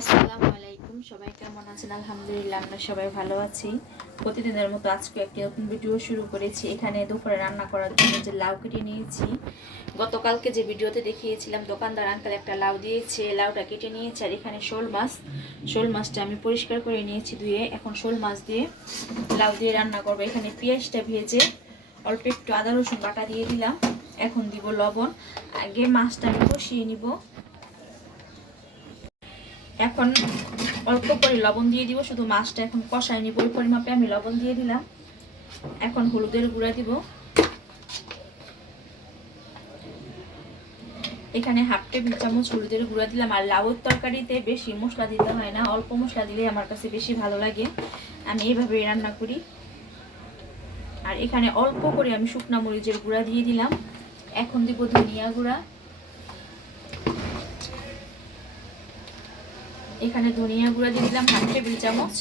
আসসালামু আলাইকুম, সবাই কেমন আছেন? আলহামদুলিল্লাহ, আমরা সবাই ভালো আছি। প্রতিদিনের মতো আজকে একটি নতুন ভিডিও শুরু করেছি। এখানে দুপুরে রান্না করার জন্য যে লাউ কেটে নিয়েছি, গতকালকে যে ভিডিওতে দেখিয়েছিলাম দোকানদার আঙ্কেল একটা লাউ দিয়েছে, লাউটা কেটে নিয়েছে। আর এখানে শোল মাছটা আমি পরিষ্কার করে নিয়েছি ধুয়ে। এখন শোল মাছ দিয়ে লাউ দিয়ে রান্না করবো। এখানে পেঁয়াজটা ভেজে অল্প একটু আদা রসুন বাটা দিয়ে দিলাম। এখন দিব লবণ। আগে মাছটা আমি কষিয়ে নিব। এখন অল্প করে লবণ দিয়ে দিব, শুধু মাছটা এখন কষায় নিব। ওই পরিমাপে আমি লবণ দিয়ে দিলাম। এখন হলুদের গুঁড়া দিব। এখানে হাফ টেবিল চামচ হলুদের গুঁড়া দিলাম। আর লাউর তরকারিতে বেশি মশলা দিতে হয় না, অল্প মশলা দিলে আমার কাছে বেশি ভালো লাগে। আমি এইভাবে রান্না করি। আর এখানে অল্প করে আমি শুকনা মরিচের গুঁড়া দিয়ে দিলাম। এখন দিব ধনিয়া গুঁড়া। এখানে ধনিয়া গুঁড়া দিয়ে দিলাম হাফ টেবিল চামচ।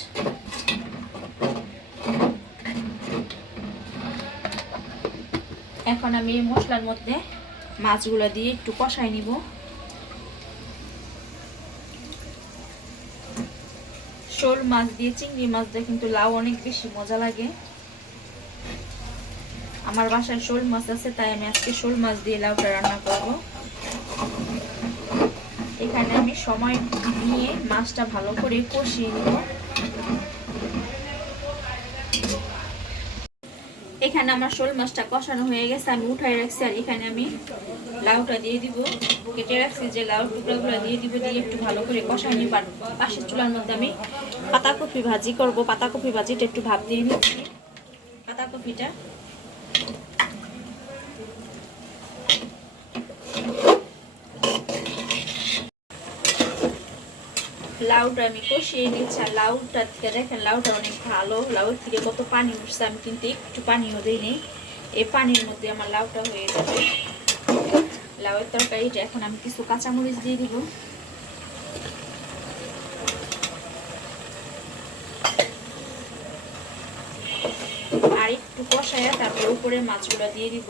এখন আমি এই মশলার মধ্যে মাছগুলো দিয়ে একটু কষাই নিব। শোল মাছ দিয়ে চিংড়ি মাছ দিয়ে কিন্তু লাউ অনেক বেশি মজা লাগে। আমার বাসায় শোল মাছ আছে, তাই আমি আজকে শোল মাছ দিয়ে লাউটা রান্না করব। এখানে আমি সময় নিয়ে মাছটা ভালো করে কষিয়ে নিব। এখানে আমার শোল মাছটা কষানো হয়ে গেছে, আমি উঠাই রাখছি। আর এখানে আমি লাউটা দিয়ে দিব, কেটে রাখছি যে লাউ টুকরাগুলো দিয়ে দিব, দিয়ে একটু ভালো করে কষাই নিব। পাশের চুলার মধ্যে আমি পাতাকপি ভাজি করব। পাতাকপি ভাজিটা একটু ভাপ দিয়ে নিচ্ছি। পাতাকপিটা লাউটা আমি কষিয়ে নিচ্ছি। আর লাউটা থেকে দেখেন লাউটা অনেক ভালো, লাউর থেকে কত পানি উঠছে। আমি কিন্তু একটু পানিও দিইনি। এই পানির মধ্যে আমার লাউটা হয়ে যাবে। লাউয়ের তরকারিটা এখন আমি কিছু কাঁচামরিচ দিয়ে দিব। আর একটু কষায় তারপর উপরে মাছগুলো দিয়ে দিব।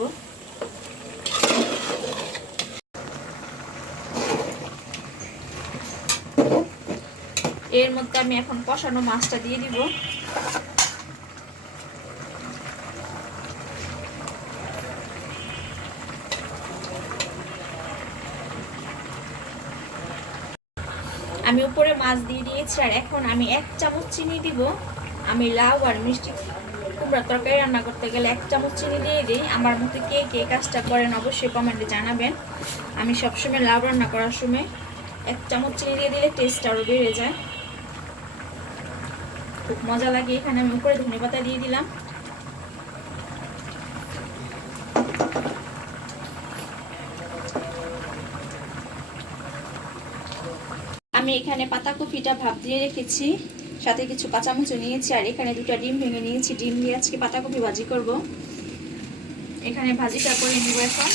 এর মধ্যে আমি এখন কষানো মাছটা দিয়ে দিব। আমি উপরে মাছ দিয়ে দিয়েছি। আর এখন আমি 1 চামচ চিনি দিব। আমি লাউ আর মিষ্টি কুমড়ার তরকারি রান্না করতে গেলে 1 চামচ চিনি দিয়ে দিই। আমার মতে কে কে কাজটা করেন অবশ্যই কমেন্টে জানাবেন। আমি সবসময় লাউ রান্না করার সময় 1 চামচ চিনি দিয়ে দিলে টেস্ট আরও বেড়ে যায়, খুব মজা লাগে। এখানে আমি উপরে ধনেপাতা দিয়ে দিলাম। আমি এখানে পাতাকপিটা ভাপ দিয়ে রেখেছি, সাথে কিছু কাঁচামরিচ নিয়েছি। আর এখানে 2টা ডিম ভেঙে নিয়েছি। ডিম দিয়ে আজকে পাতাকপি ভাজি করব। এখানে ভাজিটা করে নিব। এখন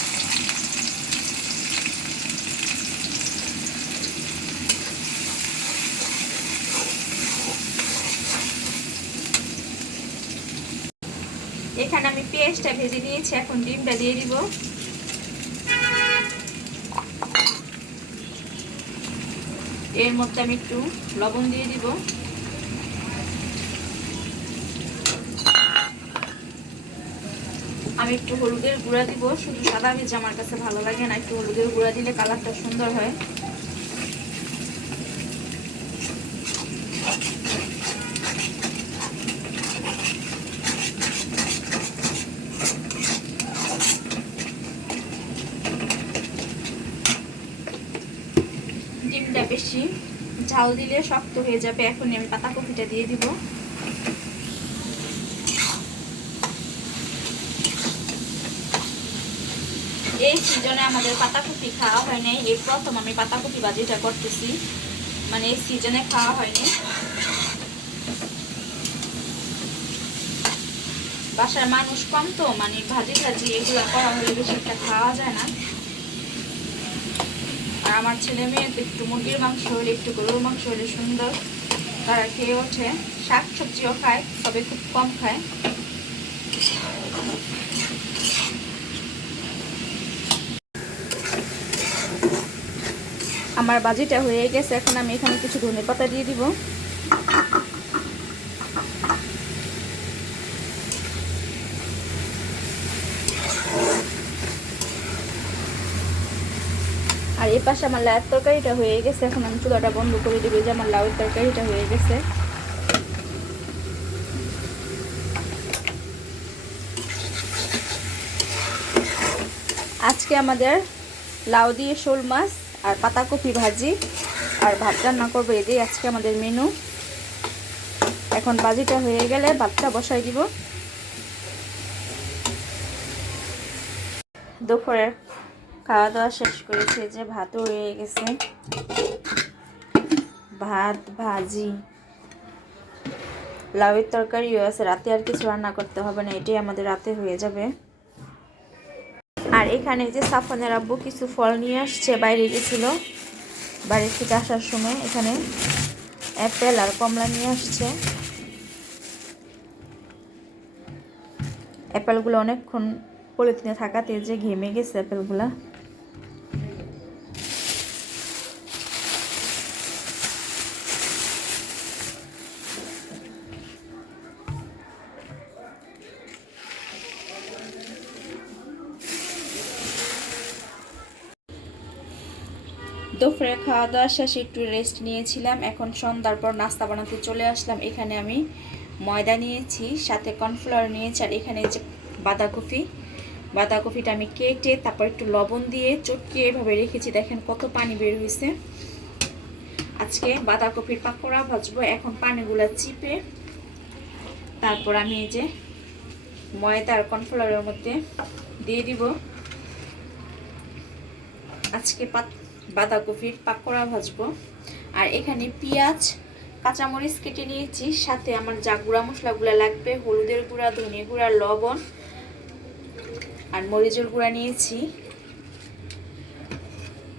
এখানে আমি পেঁয়াজটা ভেজে নিয়েছি। এখন ডিমটা দিয়ে দিব। এর মধ্যে আমি একটু লবণ দিয়ে দিব। আমি একটু হলুদের গুঁড়া দিব। শুধু সাদা ভেজে আমার কাছে ভালো লাগে না, একটু হলুদের গুঁড়া দিলে কালারটা সুন্দর হয়। ডিমটা বেশি ঝাল দিলে শক্ত হয়ে যাবে। এখন আমি পাতাকপিটা দিয়ে দিব। এই সিজনে আমাদের পাতাকপি খাওয়া হয় নাই, এই প্রথম আমি পাতাকপি ভাজিটা করতেছি, মানে এই সিজনে খাওয়া হয়নি। বাসার মানুষ কম তো, মানে ভাজি এগুলো করা হলে বেশি একটা খাওয়া যায় না। আর আমার ছেলে মেয়ে একটু মুরগির মাংস হলে, একটু গরুর মাংস হলে সুন্দর তারা খেয়ে ওঠে। শাক সবজিও খায়, তবে খুব কম খায়। আমার ভাজিটা হয়ে গেছে, এখন আমি এখানে কিছু ধনেপাতা দিয়ে দিব। আর এই পাশে আমার লাউয়ের তরকারিটা হয়ে গেছে, এখন আমি চুলাটা বন্ধ করে দিব যে আমার লাউয়ের তরকারিটা হয়ে গেছে। আজকে আমাদের লাউ দিয়ে শোল মাছ আর পাতাকপি ভাজি আর ভাত রান্না করবো, এটাই আজকে আমাদের মেনু। এখন ভাজিটা হয়ে গেলে ভাতটা বসাই দিব। দুপুরের খাওয়া দাওয়া শেষ করেছি, যে ভাতও হয়ে গেছে, ভাত ভাজি লাউয়ের তরকারিও আছে। রাতে আর কিছু রান্না করতে হবে না, এটাই আমাদের রাতে হয়ে যাবে। আর এখানে যে সাফনের আব্বু কিছু ফল নিয়ে আসছে, বাইরে গেছিল, বাড়ি থেকে আসার সময় এখানে অ্যাপেল আর কমলা নিয়ে আসছে। অ্যাপেলগুলো অনেকক্ষণ পলিথিনে থাকাতে যে ঘেমে গেছে অ্যাপেলগুলা। দুপুরে খাওয়া দাওয়া শেষে একটু রেস্ট নিয়েছিলাম। এখন সন্ধ্যার পর নাস্তা বানাতে চলে আসলাম। এখানে আমি ময়দা নিয়েছি, সাথে কর্নফ্লাওয়ার নিয়েছি, আর এখানে যে বাঁধাকপিটা আমি কেটে তারপর একটু লবণ দিয়ে চটকিয়ে এভাবে রেখেছি। দেখেন কত পানি বের হয়েছে। আজকে বাঁধাকপির পাকোড়া ভাজবো। এখন পানিগুলো চিপে তারপর আমি এই যে ময়দা আর কর্নফ্লাওয়ারের মধ্যে দিয়ে দিব। আজকে বাঁধাকপির পাকোড়া ভাজবো। আর এখানে পেঁয়াজ কাঁচামরিচ কেটে নিয়েছি, সাথে আমার যা গুঁড়া মশলাগুলো লাগবে, হলুদের গুঁড়া, ধনে গুঁড়া, লবণ আর মরিচের গুঁড়া নিয়েছি।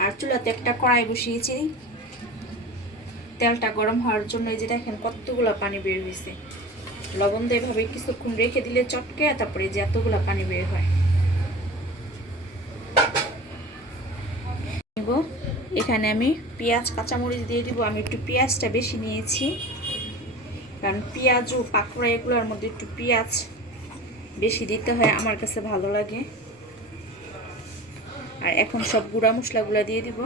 আর চুলাতে একটা কড়াই বসিয়েছি তেলটা গরম হওয়ার জন্য। এই যে দেখেন কতগুলো পানি বের হয়েছে। লবণ দিয়ে এভাবে কিছুক্ষণ রেখে দিলে চটকে, তারপরে যে এতগুলো পানি বের হয়। এখানে আমি পেঁয়াজ কাঁচামরিচ দিয়ে দিব। আমি একটু পেঁয়াজটা বেশি নিয়েছি, কারণ পেঁয়াজ ও পাকোড়া এগুলোর মধ্যে একটু পেঁয়াজ বেশি দিতে হয়, আমার কাছে ভালো লাগে। আর এখন সব গুঁড়া মশলাগুলো দিয়ে দিব।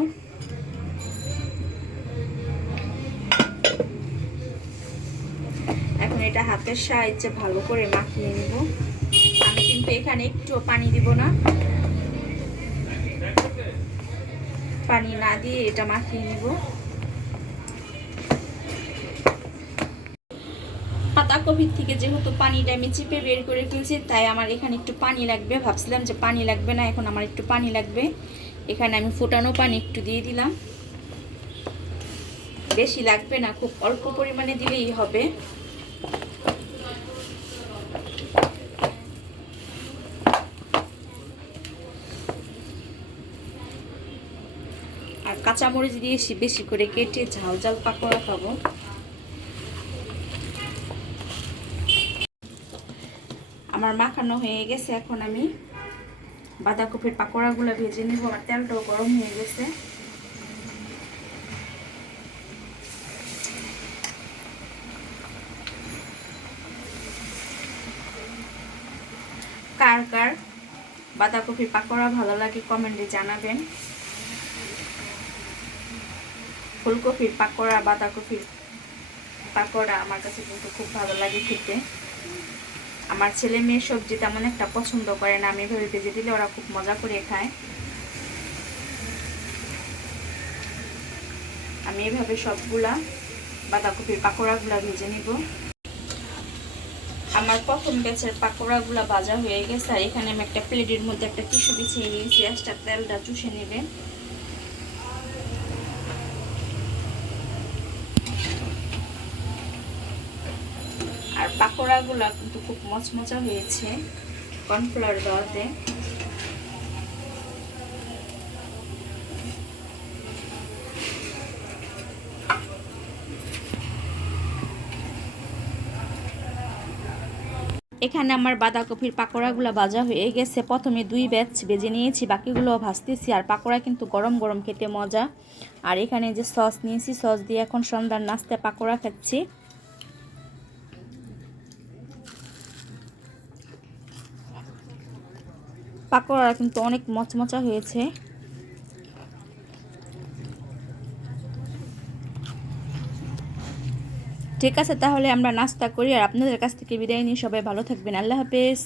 এখন এটা হাতের সাহায্যে ভালো করে মাখিয়ে নিব। আমি কিন্তু এখানে একটু পানি দিব না, পানি না দিয়ে এটা মাখিয়ে নিব। পাতাকপির থেকে যেহেতু পানিটা আমি চিপে বের করে ফেলছি, তাই আমার এখানে একটু পানি লাগবে। ভাবছিলাম যে পানি লাগবে না, এখন আমার একটু পানি লাগবে। এখানে আমি ফুটানো পানি একটু দিয়ে দিলাম, বেশি লাগবে না, খুব অল্প পরিমাণে দিলেই হবে। আর কাঁচামরিচ দিয়ে বেশি করে কেটে ঝাল ঝাল পাকোড়া খাবো। আমার মাখানো হয়ে গেছে, এখন আমি বাঁধাকপির পাকোড়াগুলো ভেজে নেব। আমার তেলটাও গরম হয়ে গেছে। কার কার বাঁধাকপির পাকোড়া ভালো লাগে কমেন্টে জানাবেন। ফুলকপির পাকোড়া, বাঁধাকপির পাকোড়া আমার কাছে কিন্তু খুব ভালো লাগে খেতে। আমার ছেলে মেয়ে সবজি তেমন একটা পছন্দ করে না, আমি এভাবে ভেজে দিলে ওরা খুব মজা করে খায়। আমি এভাবে সবগুলা বাঁধাকপির পাকোড়াগুলা ভেজে নিব। আমার প্রথম ব্যাচের পাকোড়াগুলা ভাজা হয়ে গেছে। আর এখানে আমি একটা প্লেটের মধ্যে একটা টিস্যু বিছিয়ে নিয়েছি, এক্সট্রা তেলটা চুষে নেবে। আর পাকোড়াগুলা কিন্তু খুব মচমচা হয়েছে কর্নফ্লাওয়ার দেওয়াতে। এখানে আমার বাঁধাকপির পাকোড়াগুলো ভাজা হয়ে গেছে। প্রথমে 2 ব্যাচ ভেজে নিয়েছি, বাকিগুলো ভাজতেছি। আর পাকোড়া কিন্তু গরম গরম খেতে মজা। আর এখানে যে সস নিয়েছি, সস দিয়ে এখন সন্ধ্যার নাস্তায় পাকোড়া খাচ্ছি। পাকোড়া কিন্তু অনেক মচমচা হয়েছে। ঠিক আছে, তাহলে আমরা নাস্তা করি আর আপনাদের কাছ থেকে বিদায় নিই। সবাই ভালো থাকবেন। আল্লাহ হাফেজ।